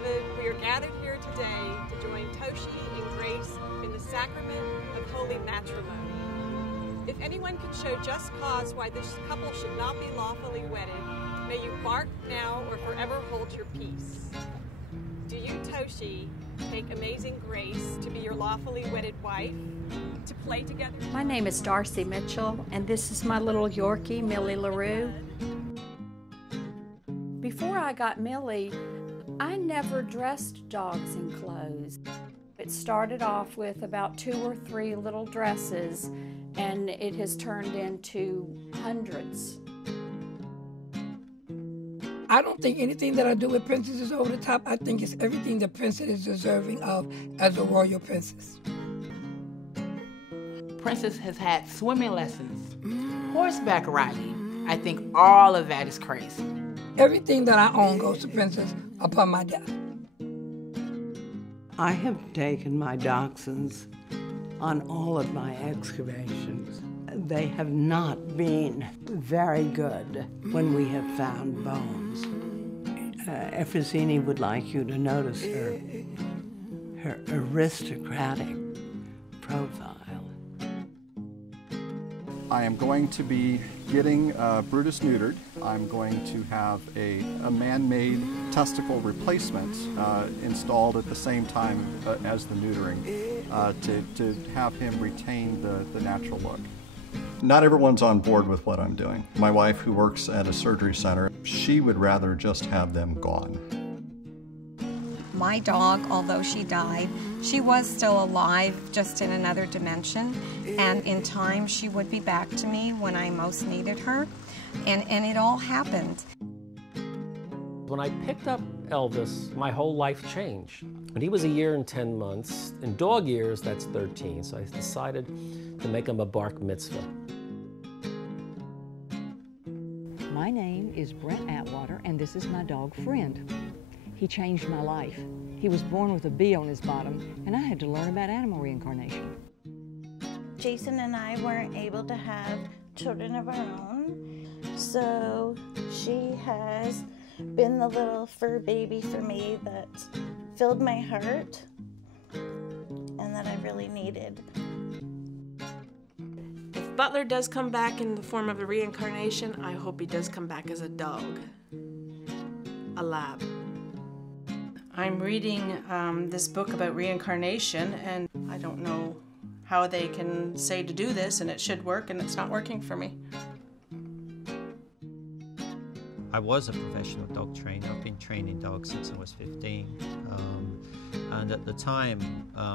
beloved, we are gathered here today to join Toshi and Grace in the sacrament of holy matrimony. If anyone can show just cause why this couple should not be lawfully wedded, may you bark now or forever hold your peace. Do you, Toshi, take amazing Grace to be your lawfully wedded wife, to play together? My name is Darcy Mitchell, and this is my little Yorkie, Millie LaRue. Before I got Millie, I never dressed dogs in clothes. It started off with about 2 or 3 little dresses, and it has turned into hundreds. I don't think anything that I do with Princess is over the top. I think it's everything the princess is deserving of as a royal princess. Princess has had swimming lessons, horseback riding. I think all of that is crazy. Everything that I own goes to Princess upon my death. I have taken my dachshunds on all of my excavations. They have not been very good when we have found bones. Efrosini would like you to notice her aristocratic profile. I am going to be getting Brutus neutered. I'm going to have a man-made testicle replacement installed at the same time as the neutering to have him retain the natural look. Not everyone's on board with what I'm doing. My wife, who works at a surgery center, she would rather just have them gone. My dog, although she died, she was still alive, just in another dimension. And in time, she would be back to me when I most needed her. And it all happened. When I picked up Elvis, my whole life changed. When he was 1 year and 10 months, in dog years, that's 13, so I decided to make him a bar mitzvah. My name is Brent Atwater, and this is my dog, Friend. He changed my life. He was born with a bee on his bottom, and I had to learn about animal reincarnation. Jason and I weren't able to have children of our own, so she has been the little fur baby for me that filled my heart and that I really needed. If Butler does come back in the form of a reincarnation, I hope he does come back as a dog, a lab. I'm reading this book about reincarnation, and I don't know how they can say to do this and it should work, and it's not working for me. I was a professional dog trainer. I've been training dogs since I was 15. And at the time,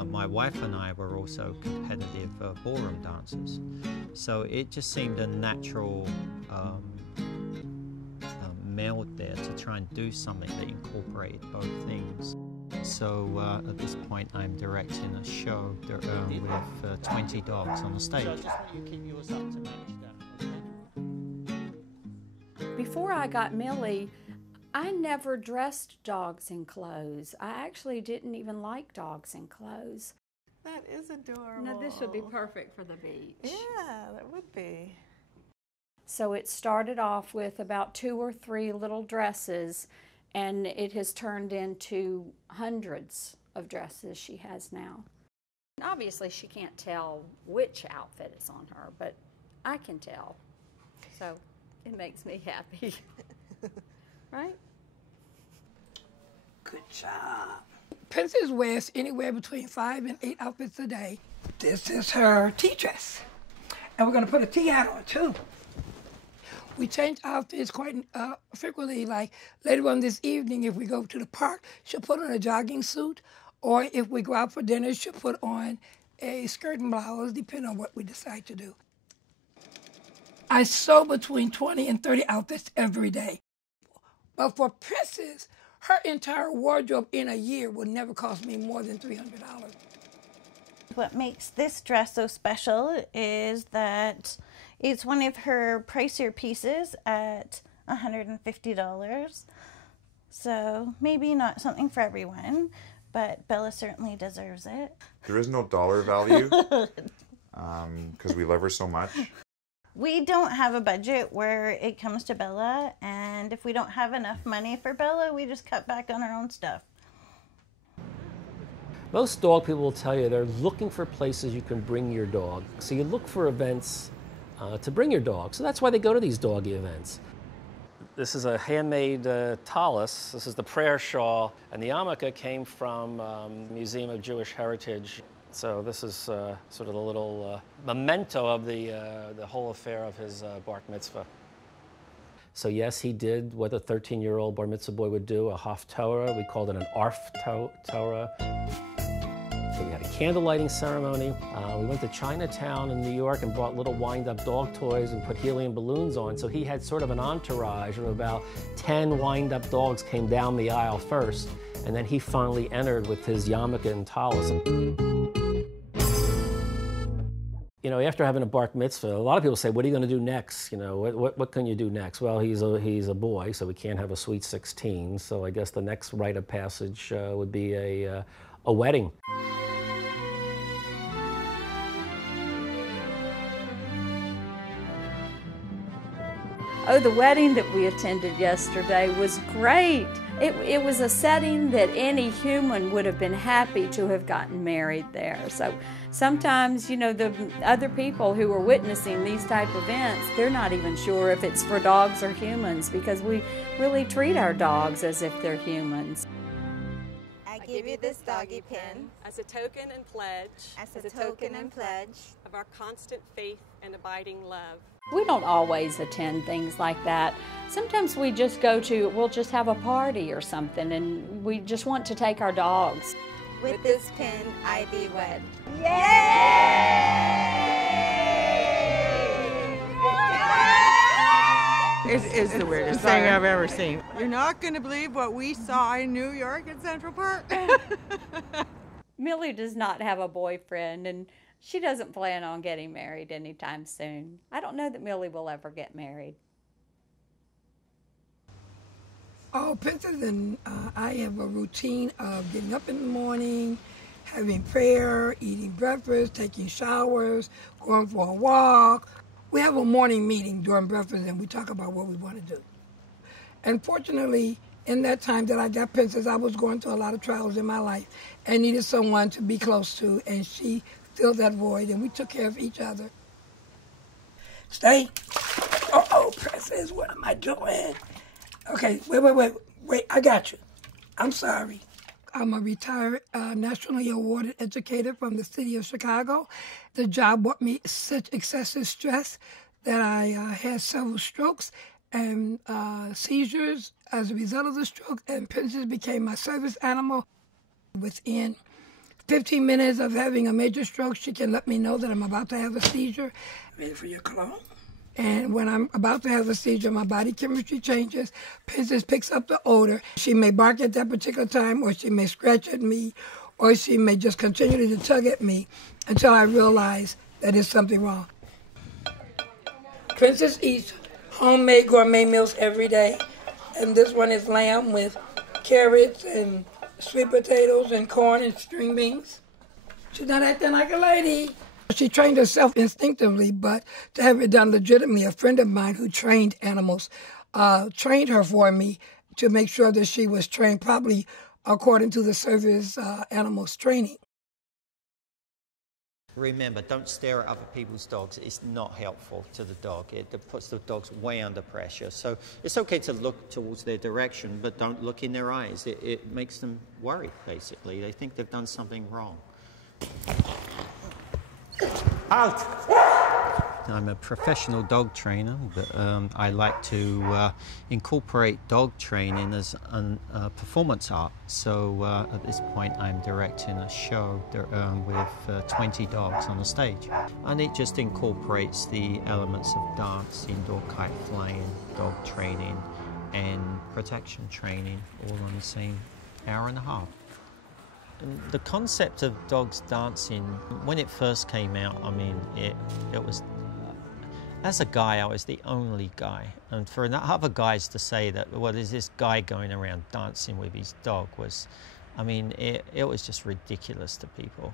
my wife and I were also competitive ballroom dancers. So it just seemed a natural meld there to try and do something that incorporated both things. So at this point, I'm directing a show with 20 dogs on the stage. So I just want you to keep yours up to match that, okay? Before I got Millie, I never dressed dogs in clothes. I actually didn't even like dogs in clothes. That is adorable. Now this would be perfect for the beach. Yeah, that would be. So it started off with about 2 or 3 little dresses, and it has turned into hundreds of dresses she has now. Obviously she can't tell which outfit is on her, but I can tell. So it makes me happy. Right? Good job. Princess wears anywhere between 5 and 8 outfits a day. This is her tea dress. And we're going to put a tea hat on, too. We change outfits quite frequently, like later on this evening, if we go to the park, she'll put on a jogging suit, or if we go out for dinner, she'll put on a skirt and blouse, depending on what we decide to do. I sew between 20 and 30 outfits every day. But for Princess, her entire wardrobe in a year will never cost me more than $300. What makes this dress so special is that it's one of her pricier pieces at $150. So maybe not something for everyone, but Bella certainly deserves it. There is no dollar value because we love her so much. We don't have a budget where it comes to Bella, and if we don't have enough money for Bella, we just cut back on our own stuff. Most dog people will tell you they're looking for places you can bring your dog. So you look for events to bring your dog. So that's why they go to these doggy events. This is a handmade tallis. This is the prayer shawl. And the yarmulke came from Museum of Jewish Heritage. So this is sort of the little memento of the whole affair of his bar mitzvah. So yes, he did what a 13-year-old bar mitzvah boy would do, a haftorah. We called it an arf Torah. So we had a candle lighting ceremony. We went to Chinatown in New York and bought little wind-up dog toys and put helium balloons on. So he had sort of an entourage of about 10 wind-up dogs came down the aisle first, and then he finally entered with his yarmulke and tallis. You know, after having a bar mitzvah, a lot of people say, what are you going to do next? You know, what can you do next? Well, he's a boy, so we can't have a sweet 16. So I guess the next rite of passage would be a wedding. Oh, the wedding that we attended yesterday was great. It was a setting that any human would have been happy to have gotten married there. So sometimes, you know, the other people who are witnessing these type of events, they're not even sure if it's for dogs or humans, because we really treat our dogs as if they're humans. I give you this doggy pin as a token and pledge, of our constant faith and abiding love. We don't always attend things like that. Sometimes we just we'll just have a party or something, and we just want to take our dogs. With this pin, I be wed. It's the weirdest thing I've ever seen. You're not going to believe what we saw in New York at Central Park. Millie does not have a boyfriend, and she doesn't plan on getting married anytime soon. I don't know that Millie will ever get married. Oh, Princess and I have a routine of getting up in the morning, having prayer, eating breakfast, taking showers, going for a walk. We have a morning meeting during breakfast, and we talk about what we want to do. And fortunately, in that time that I got Princess, I was going through a lot of trials in my life and needed someone to be close to, and she filled that void, and we took care of each other. Stay. Uh-oh, Princess, what am I doing? Okay, wait, I got you. I'm sorry. I'm a retired nationally awarded educator from the city of Chicago. The job brought me such excessive stress that I had several strokes and seizures as a result of the stroke, and Princess became my service animal. Within 15 minutes of having a major stroke, she can let me know that I'm about to have a seizure. Ready for your cologne? And when I'm about to have a seizure, my body chemistry changes. Princess picks up the odor. She may bark at that particular time, or she may scratch at me, or she may just continue to tug at me until I realize that there's something wrong. Princess eats homemade gourmet meals every day. And this one is lamb with carrots and sweet potatoes and corn and string beans. She's not acting like a lady. She trained herself instinctively, but to have it done legitimately, a friend of mine who trained animals trained her for me to make sure that she was trained properly according to the service animals training. Remember, don't stare at other people's dogs. It's not helpful to the dog. It puts the dogs way under pressure. So it's okay to look towards their direction, but don't look in their eyes. It makes them worry, basically. They think they've done something wrong. Out! I'm a professional dog trainer, but I like to incorporate dog training as a performance art. So at this point I'm directing a show with 20 dogs on the stage. And it just incorporates the elements of dance, indoor kite flying, dog training, and protection training all on the same hour and a half. And the concept of dogs dancing, when it first came out, I mean, it was... As a guy, I was the only guy, and for other guys to say that, well, there's this guy going around dancing with his dog was, I mean, it was just ridiculous to people.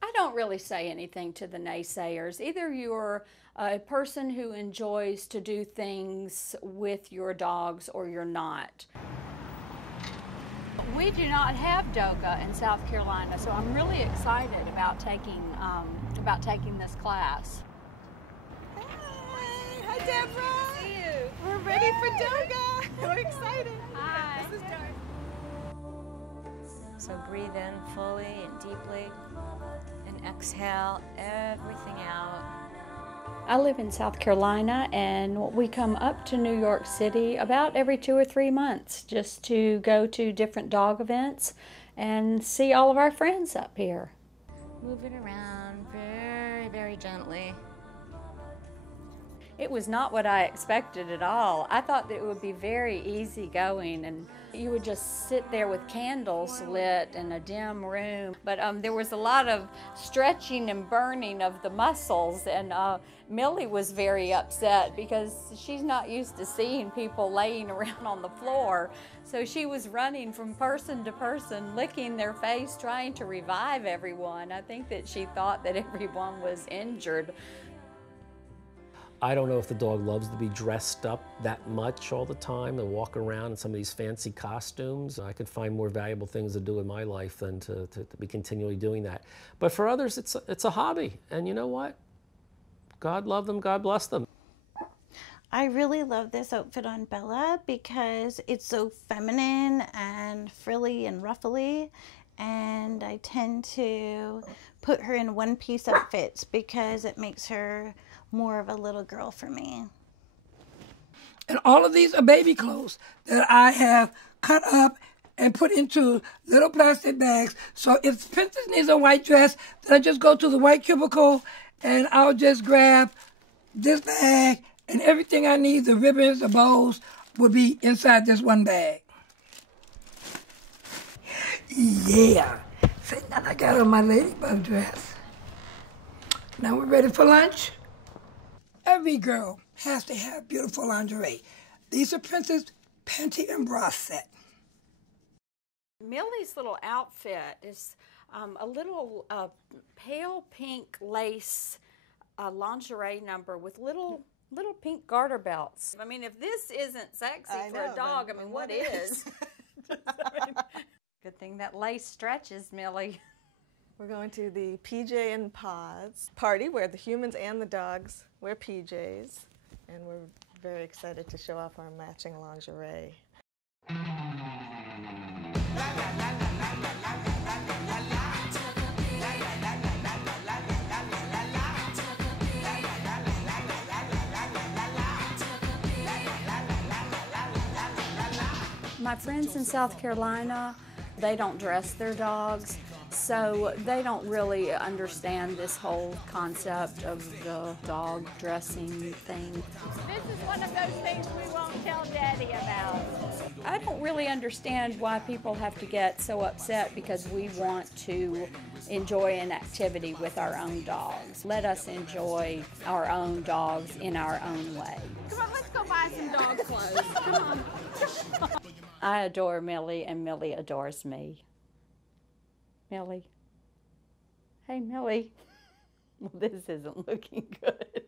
I don't really say anything to the naysayers. Either you're a person who enjoys to do things with your dogs or you're not. We do not have DOGA in South Carolina, so I'm really excited about taking this class. Hi, Deborah. See you. We're ready for DOGA. We're excited. Hi. This is Deborah. So breathe in fully and deeply, and exhale everything out. I live in South Carolina, and we come up to New York City about every 2 or 3 months just to go to different dog events and see all of our friends up here. Move it around very, very gently. It was not what I expected at all. I thought that it would be very easy going and you would just sit there with candles lit in a dim room. But there was a lot of stretching and burning of the muscles, and Millie was very upset because she's not used to seeing people laying around on the floor. So she was running from person to person, licking their face, trying to revive everyone. I think that she thought that everyone was injured. I don't know if the dog loves to be dressed up that much all the time and walk around in some of these fancy costumes. I could find more valuable things to do in my life than to be continually doing that. But for others, it's a hobby. And you know what? God love them, God bless them. I really love this outfit on Bella because it's so feminine and frilly and ruffly. And I tend to put her in one-piece outfits because it makes her more of a little girl for me. And all of these are baby clothes that I have cut up and put into little plastic bags. So if Princess needs a white dress, then I just go to the white cubicle and I'll just grab this bag, and everything I need, the ribbons, the bows, will be inside this one bag. Yeah. See, now I got on my ladybug dress. Now we're ready for lunch. Every girl has to have beautiful lingerie. These are Princess panty and bra set. Millie's little outfit is a little pale pink lace lingerie number with little pink garter belts. I mean, if this isn't sexy for a dog, I mean, what is? Good thing that lace stretches, Millie. We're going to the PJ and Paws party where the humans and the dogs wear PJs, and we're very excited to show off our matching lingerie. My friends in South Carolina, they don't dress their dogs, so they don't really understand this whole concept of the dog dressing thing. This is one of those things we won't tell Daddy about. I don't really understand why people have to get so upset because we want to enjoy an activity with our own dogs. Let us enjoy our own dogs in our own way. Come on, let's go buy some dog clothes. Come on. I adore Millie, and Millie adores me. Millie. Hey, Millie. Well, this isn't looking good.